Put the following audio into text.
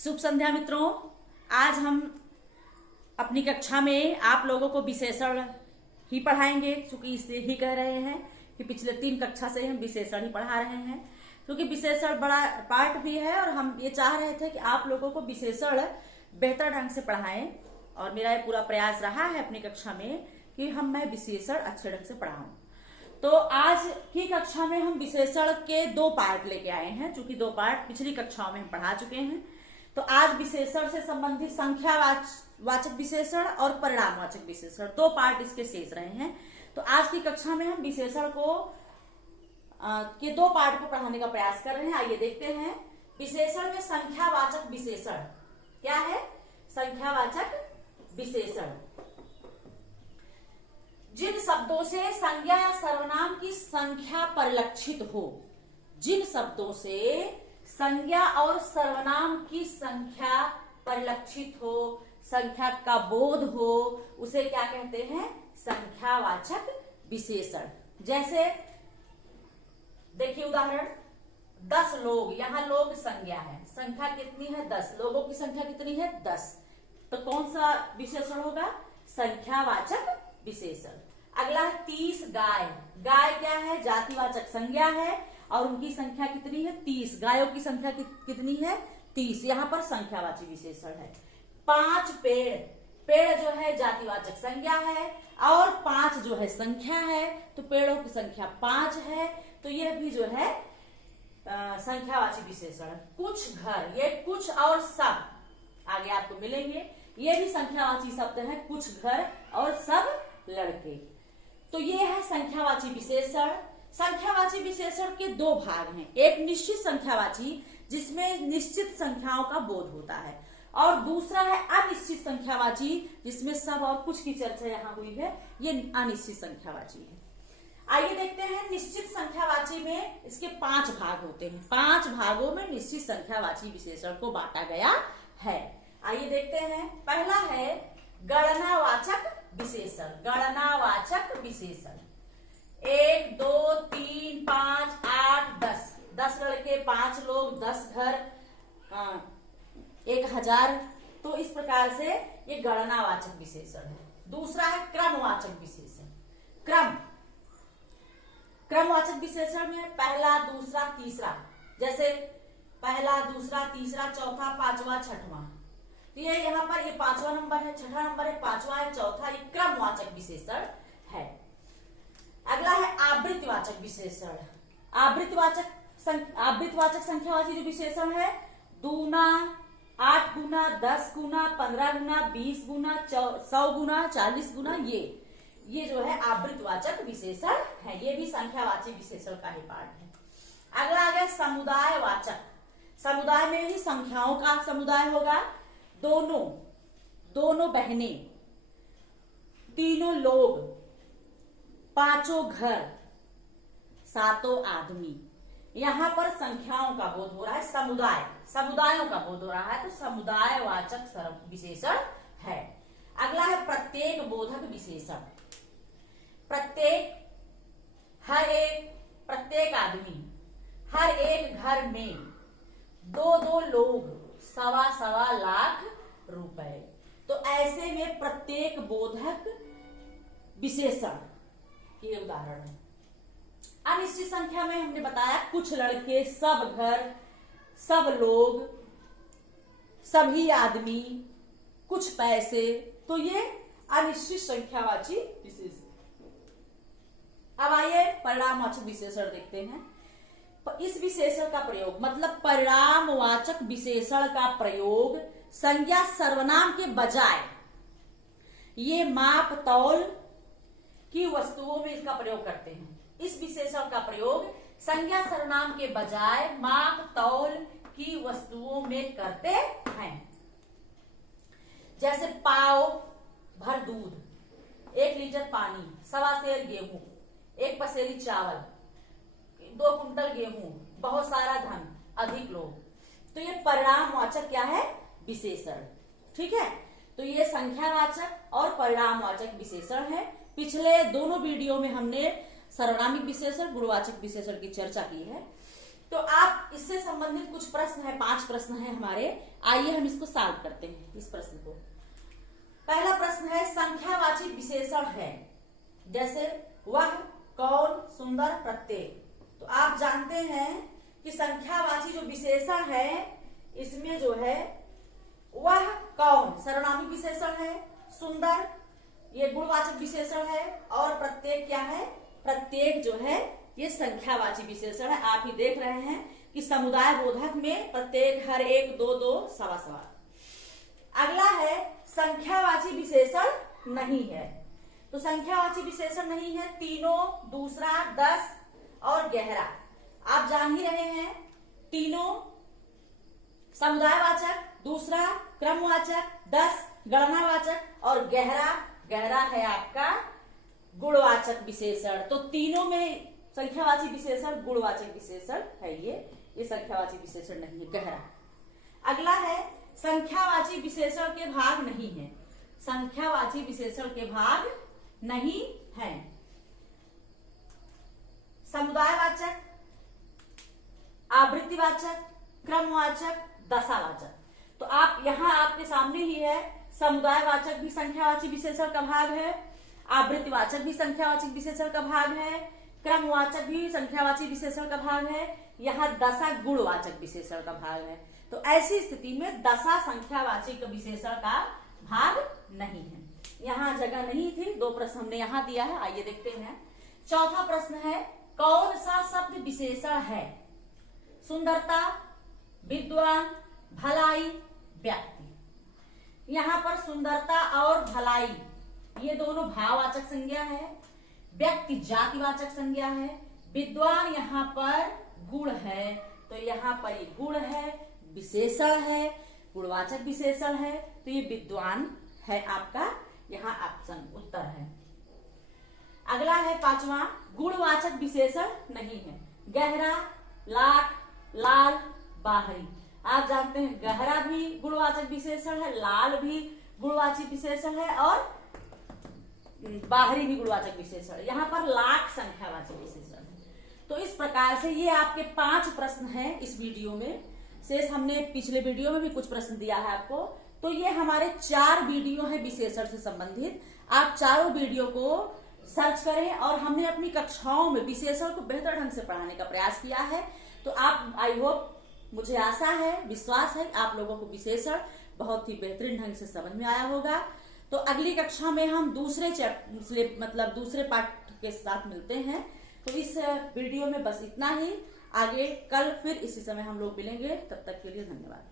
शुभ संध्या मित्रों। आज हम अपनी कक्षा में आप लोगों को विशेषण ही पढ़ाएंगे, क्योंकि इसलिए ही कह रहे हैं कि पिछले 3 कक्षा से हम विशेषण ही पढ़ा रहे हैं, क्योंकि विशेषण बड़ा पार्ट भी है और हम ये चाह रहे थे कि आप लोगों को विशेषण बेहतर ढंग से पढ़ाएं। और मेरा ये पूरा प्रयास रहा है अपनी कक्षा में कि मैं विशेषण अच्छे ढंग से पढ़ाऊं। तो आज की कक्षा में हम विशेषण के 2 पार्ट लेके आए हैं, क्योंकि 2 पार्ट पिछली कक्षाओं में हम पढ़ा चुके हैं। तो आज विशेषण से संबंधित संख्यावाचक विशेषण और परिणामवाचक विशेषण 2 पार्ट इसके शेष रहे हैं। तो आज की कक्षा में हम विशेषण को के 2 पार्ट को पढ़ाने का प्रयास कर रहे हैं। आइए देखते हैं विशेषण में संख्यावाचक विशेषण क्या है। संख्यावाचक विशेषण जिन शब्दों से संज्ञा या सर्वनाम की संख्या परिलक्षित हो, जिन शब्दों से संज्ञा और सर्वनाम की संख्या परिलक्षित हो, संख्या का बोध हो, उसे क्या कहते हैं? संख्यावाचक विशेषण। जैसे देखिए उदाहरण, 10 लोग, यहां लोग संज्ञा है, संख्या कितनी है? 10। लोगों की संख्या कितनी है? 10। तो कौन सा विशेषण होगा? संख्यावाचक विशेषण। अगला है 30 गाय। गाय क्या है? जातिवाचक संज्ञा है और उनकी संख्या कितनी है? 30। गायों की संख्या कितनी है? 30। यहां पर संख्यावाची विशेषण है। 5 पेड़, पेड़ जो है जातिवाचक संज्ञा है और 5 जो है संख्या है, तो पेड़ों की संख्या 5 है, तो यह भी जो है संख्यावाची विशेषण। कुछ घर, ये कुछ और सब आगे आपको मिलेंगे, ये भी संख्यावाची शब्द है। कुछ घर और सब लड़के, तो ये है संख्यावाची विशेषण। संख्यावाची विशेषण के 2 भाग हैं। एक निश्चित संख्यावाची जिसमें निश्चित संख्याओं का बोध होता है, और दूसरा है अनिश्चित संख्यावाची जिसमें सब और कुछ की चर्चा यहाँ हुई है, ये अनिश्चित संख्यावाची है। आइए देखते हैं निश्चित संख्यावाची में इसके 5 भाग होते हैं। 5 भागों में निश्चित संख्यावाची विशेषण को बांटा गया है। आइए देखते हैं। पहला है गणनावाचक विशेषण। गणनावाचक विशेषण 1 2 3 5 8 10। 10 लड़के, 5 लोग, 10 घर, 1000। तो इस प्रकार से ये गणनावाचक विशेषण है। दूसरा है क्रमवाचक विशेषण। क्रमवाचक विशेषण में पहला, दूसरा, तीसरा, जैसे पहला, दूसरा, तीसरा, चौथा, 5वां, 6वां। तो ये यहाँ पर ये 5वां नंबर है, 6वां नंबर है, 5वां है, चौथा, ये क्रमवाचक विशेषण है। अगला है आवृत्तिवाचक विशेषण। आवृत्तिवाचक संख्यावाची जो विशेषण है, दूना, 8 गुना, 10 गुना, 15 गुना, 20 गुना, 100 गुना, 40 गुना, ये जो है आवृत्तिवाचक विशेषण है। ये भी संख्यावाची विशेषण का ही पार्ट है। अगला आ गया समुदायवाचक। समुदाय में ही संख्याओं का समुदाय होगा। दोनों बहनें, 3 लोग, 5 घर, 7 आदमी। यहां पर संख्याओं का बोध हो रहा है, समुदायों का बोध हो रहा है, तो समुदायवाचक विशेषण है। अगला है प्रत्येक बोधक विशेषण। प्रत्येक आदमी, हर एक घर में 2 लोग, 1.25 लाख रुपए। तो ऐसे में प्रत्येक बोधक विशेषण के उदाहरण है। अनिश्चित संख्या में हमने बताया कुछ लड़के, सब घर, सब लोग, सभी आदमी, कुछ पैसे, तो ये अनिश्चित संख्यावाची विशेषण। अब आइए परिणामवाचक विशेषण देखते हैं। इस विशेषण का प्रयोग, मतलब परिणामवाचक विशेषण का प्रयोग संज्ञा सर्वनाम के बजाय ये माप तौल की वस्तुओं में इसका प्रयोग करते हैं। इस विशेषण का प्रयोग संज्ञा सर्वनाम के बजाय माप तौल की वस्तुओं में करते हैं। जैसे पाव भर दूध, 1 लीटर पानी, 1.25 सेर गेहूं, 1 पसेरी चावल, 2 कुंटल गेहूं, बहुत सारा धन, अधिक लोग। तो ये परिणामवाचक क्या है? विशेषण। ठीक है, तो ये संख्यावाचक और परिणामवाचक विशेषण है। पिछले दोनों वीडियो में हमने सर्वनामिक विशेषण, गुणवाचक विशेषण की चर्चा की है। तो आप इससे इससे संबंधित कुछ प्रश्न है, 5 प्रश्न है हमारे। आइए हम इसको सॉल्व करते हैं इस प्रश्न को। पहला प्रश्न है संख्यावाची विशेषण है, जैसे वह, कौन, सुंदर, प्रत्येक। तो आप जानते हैं कि संख्यावाची जो विशेषण है इसमें जो है वह, कौन सर्वनामी विशेषण है, सुंदर ये गुणवाचक विशेषण है, और प्रत्येक क्या है, प्रत्येक जो है ये संख्यावाची विशेषण है। आप ही देख रहे हैं कि समुदाय बोधक में प्रत्येक, हर एक, दो दो, सवा सवा। अगला है संख्यावाची विशेषण नहीं है। तो संख्यावाची विशेषण नहीं है तीनों, दूसरा, 10 और गहरा। आप जान ही रहे हैं तीनों समुदायवाचक, दूसरा क्रमवाचक, 10 गणनावाचक और गहरा, गहरा है आपका गुणवाचक विशेषण। तो तीनों में संख्यावाची विशेषण गुणवाचक विशेषण है, ये संख्यावाची विशेषण नहीं है, गहरा। अगला है संख्यावाची विशेषण के भाग नहीं है। संख्यावाची विशेषण के भाग नहीं है। समुदायवाचक, आवृत्तिवाचक, क्रमवाचक, दशावाचक। तो आप यहां आपके सामने ही है, समुदायवाचक भी संख्यावाची विशेषण का भाग है, आवृत्तिवाचक भी संख्यावाची विशेषण का भाग है, क्रमवाचक भी संख्यावाची विशेषण का भाग है, यहाँ दशा गुणवाचक विशेषण का भाग है। तो ऐसी स्थिति में दशा संख्यावाची विशेषण का भाग नहीं है। यहाँ जगह नहीं थी, 2 प्रश्न हमने यहाँ दिया है। आइए देखते हैं। चौथा प्रश्न है कौन सा शब्द विशेषण है? सुंदरता, विद्वान, भलाई, व्यक्ति। यहाँ पर सुंदरता और भलाई ये दोनों भाववाचक संज्ञा है, व्यक्ति जातिवाचक संज्ञा है, विद्वान यहाँ पर गुण है, तो यहाँ पर ये गुण है, विशेषण है, गुणवाचक विशेषण है, तो ये विद्वान है आपका यहाँ ऑप्शन उत्तर है। अगला है 5वां, गुणवाचक विशेषण नहीं है। गहरा, लाट, लाल, बाहरी। आप जानते हैं गहरा भी गुणवाचक विशेषण है, लाल भी गुणवाचक विशेषण है और बाहरी भी गुणवाचक विशेषण है। यहाँ पर लाट संख्यावाचक विशेषण है। तो इस प्रकार से ये आपके 5 प्रश्न हैं इस वीडियो में। शेष हमने पिछले वीडियो में भी कुछ प्रश्न दिया है आपको। तो ये हमारे 4 वीडियो है विशेषण से संबंधित। आप चारों वीडियो को सर्च करें और हमने अपनी कक्षाओं में विशेषण को बेहतर ढंग से पढ़ाने का प्रयास किया है। तो आप, आई होप, मुझे आशा है, विश्वास है आप लोगों को विशेषण बहुत ही बेहतरीन ढंग से समझ में आया होगा। तो अगली कक्षा में हम दूसरे पाठ के साथ मिलते हैं। तो इस वीडियो में बस इतना ही। आगे कल फिर इसी समय हम लोग मिलेंगे। तब तक के लिए धन्यवाद।